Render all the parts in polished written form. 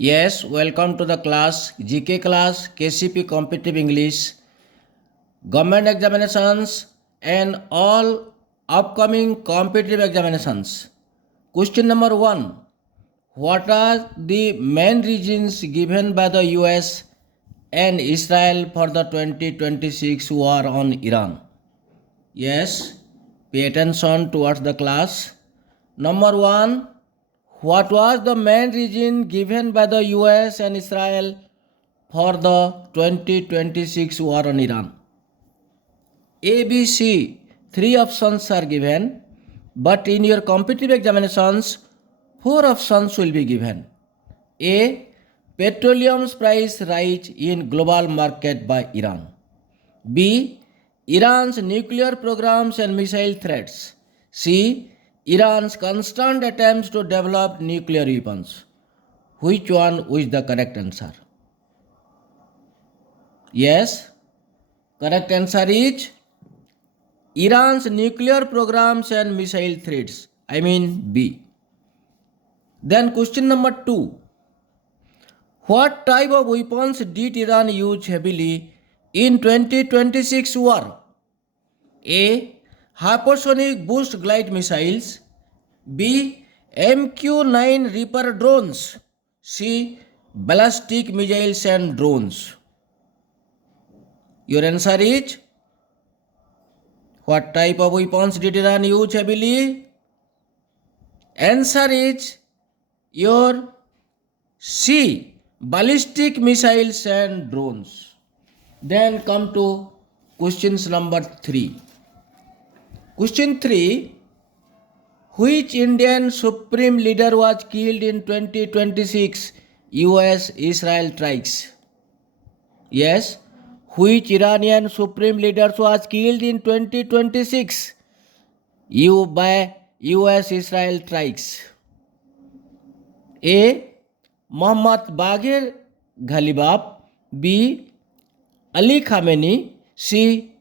Yes, welcome to the class, GK class, KCP Competitive English, government examinations, and all upcoming competitive examinations. Question number 1. What are the main reasons given by the US and Israel for the 2026 war on Iran? Yes, pay attention towards the class. Number 1. What was the main reason given by the US and Israel for the 2026 war on Iran? A, B, C. Three options are given, but in your competitive examinations, four options will be given. A. Petroleum's price rise in global market by Iran. B. Iran's nuclear programs and missile threats. C. Iran's constant attempts to develop nuclear weapons. Which one is the correct answer? Yes, correct answer is Iran's nuclear programs and missile threats. I mean B. Then question number 2. What type of weapons did Iran use heavily in 2026 war? A. Hypersonic boost glide missiles. B. MQ-9 Reaper drones. C. Ballistic missiles and drones. Your answer is, what type of weapons did Iran use heavily? Answer is your C. Ballistic missiles and drones. Then come to questions number 3. Question 3. Which Indian supreme leader was killed in 2026 US-Israel strikes? Yes, which Iranian supreme leader was killed in 2026 by US-Israel strikes? A. Mohammad Bagher Ghalibaf. B. Ali Khamenei. C.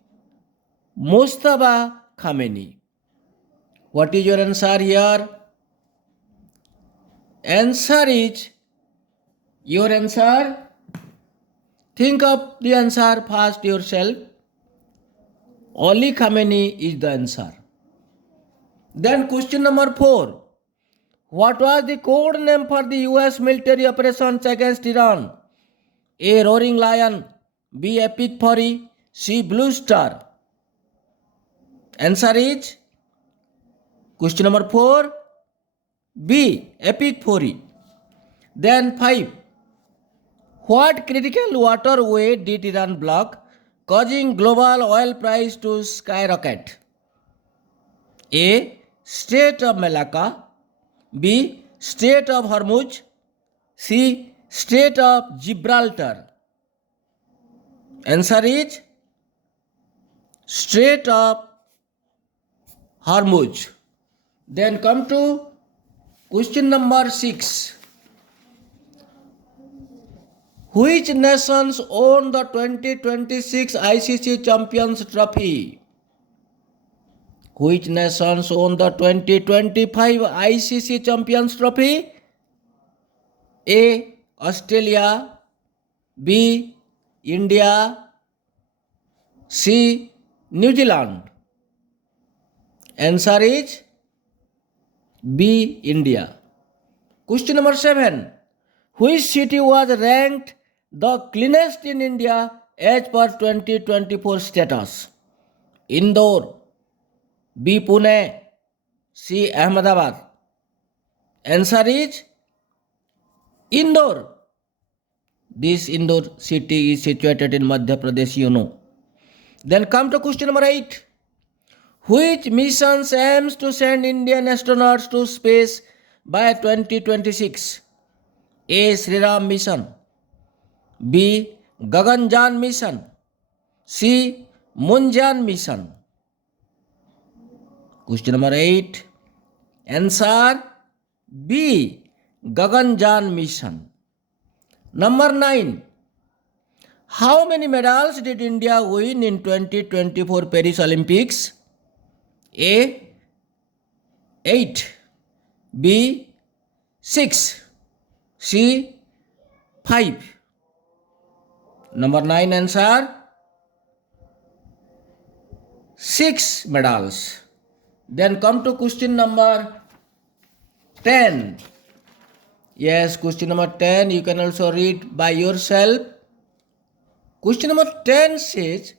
Mustafa Khamenei. What is your answer here? Answer is your answer. Think of the answer fast yourself. Ali Khamenei is the answer. Then question number 4. What was the code name for the US military operations against Iran? A. Roaring Lion. B. Epic Fury. C. Blue Star. Answer is question number 4. B. Epic Fury. Then 5. What critical waterway did Iran block, causing global oil price to skyrocket? A. Strait of Malacca. B. Strait of Hormuz. C. Strait of Gibraltar. Answer is Strait of Hormuz. Then come to question number 6. Which nations own the 2026 ICC Champions Trophy? Which nations own the 2025 ICC Champions Trophy? A. Australia. B. India. C. New Zealand. Answer is B. India. Question number 7. Which city was ranked the cleanest in India as per 2024 status? Indore. B. Pune. C. Ahmedabad. Answer is Indore. This Indore city is situated in Madhya Pradesh, you know. Then come to question number 8. Which missions aims to send Indian astronauts to space by 2026? A. Sri Ram mission. B. Gaganyaan mission. C. Moonjan mission. Question number 8. Answer B. Gaganyaan mission. Number 9. How many medals did India win in 2024 Paris Olympics? A. 8. B. 6. C. 5. Number 9 answer 6 medals. Then come to question number 10. Yes, question number 10 you can also read by yourself. Question number 10 says,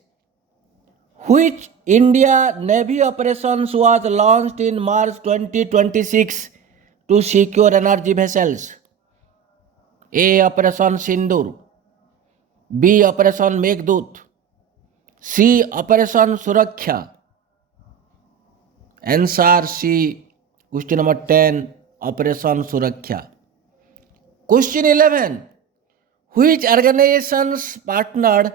which India Navy operations was launched in March 2026 to secure energy vessels? A. Operation Sindur, B. Operation Meghdut, C. Operation Suraksha. Answer C. Question number 10, Operation Suraksha. Question 11. Which organizations partnered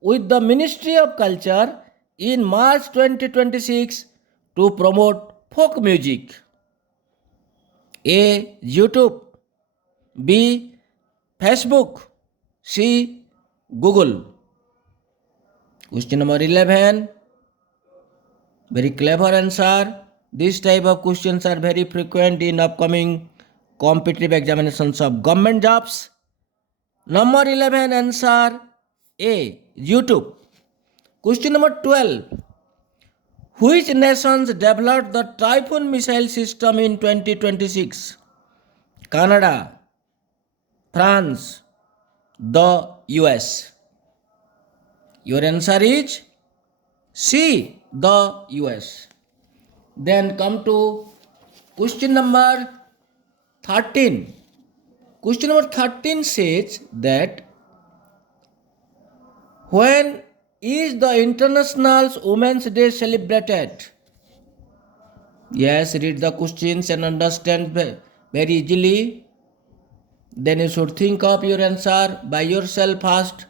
with the Ministry of Culture in March 2026 to promote folk music? A. YouTube, B. Facebook, C. Google. Question number 11. Very clever answer. This type of questions are very frequent in upcoming competitive examinations of government jobs. Number 11 answer A. YouTube. Question number 12. Which nations developed the Typhoon missile system in 2026? Canada, France, the US. Your answer is C. The US. Then come to question number 13. Question number 13 says that when is the International Women's Day celebrated? Yes, read the questions and understand very easily. Then you should think of your answer by yourself first.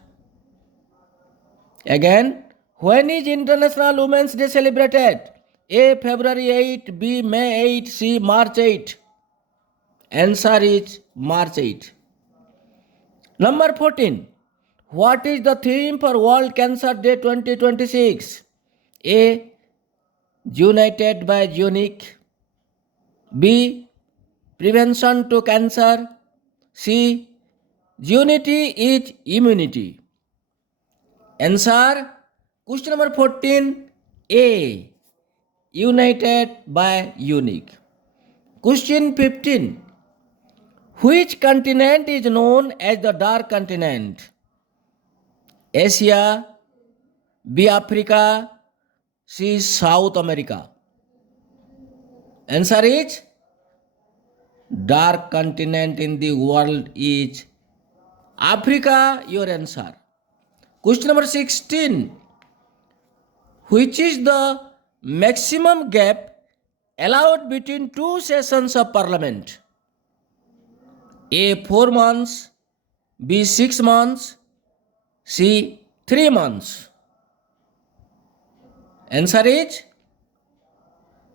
Again, when is International Women's Day celebrated? A. February 8, B. May 8, C. March 8. Answer is March 8. Number 14. What is the theme for World Cancer Day 2026? A. United by Unique, B. Prevention to cancer, C. Unity is immunity. Answer question number 14 A. United by Unique. Question 15. Which continent is known as the Dark Continent? Asia, B. Africa, C. South America. Answer is dark continent in the world is Africa. Your answer. Question number 16. Which is the maximum gap allowed between two sessions of parliament? A. 4 months, B. 6 months, C. 3 months. Answer is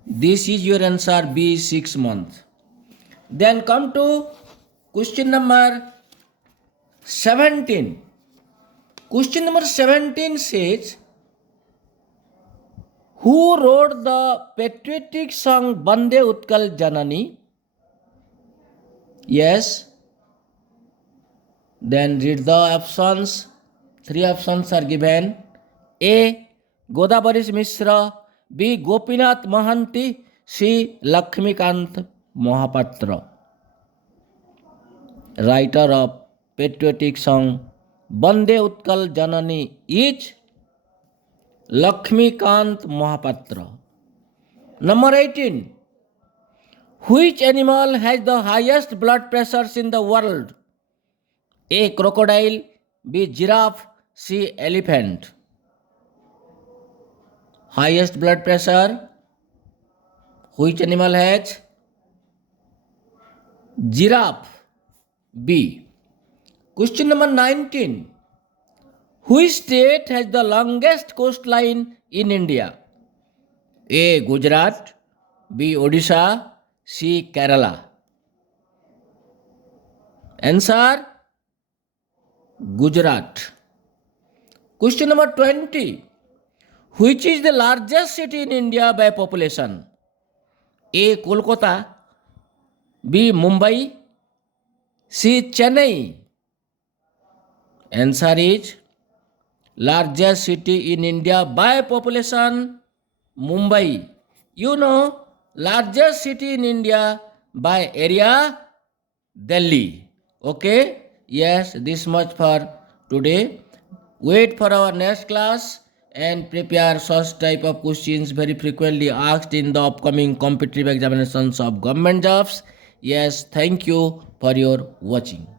this is your answer B. 6 months. Then come to question number 17. Question number 17 says, who wrote the patriotic song Bande Utkal Janani? Yes. Then read the options. 3 options are given. A. Godabaris Mishra, B. Gopinath Mahanti, C. Lakshmikant Mohapatra. Writer of patriotic song Bande Utkal Janani is Lakshmikant Mohapatra. Number 18. Which animal has the highest blood pressures in the world? A. Crocodile, B. Giraffe, C. Elephant. Highest blood pressure. Which animal has? Giraffe, B. Question number 19. Which state has the longest coastline in India? A. Gujarat, B. Odisha, C. Kerala. Answer Gujarat. Question number 20. Which is the largest city in India by population? A. Kolkata, B. Mumbai, C. Chennai. Answer is largest city in India by population, Mumbai. You know, largest city in India by area, Delhi. Okay? Yes, this much for today. Wait for our next class and prepare such type of questions very frequently asked in the upcoming competitive examinations of government jobs. Yes, thank you for your watching.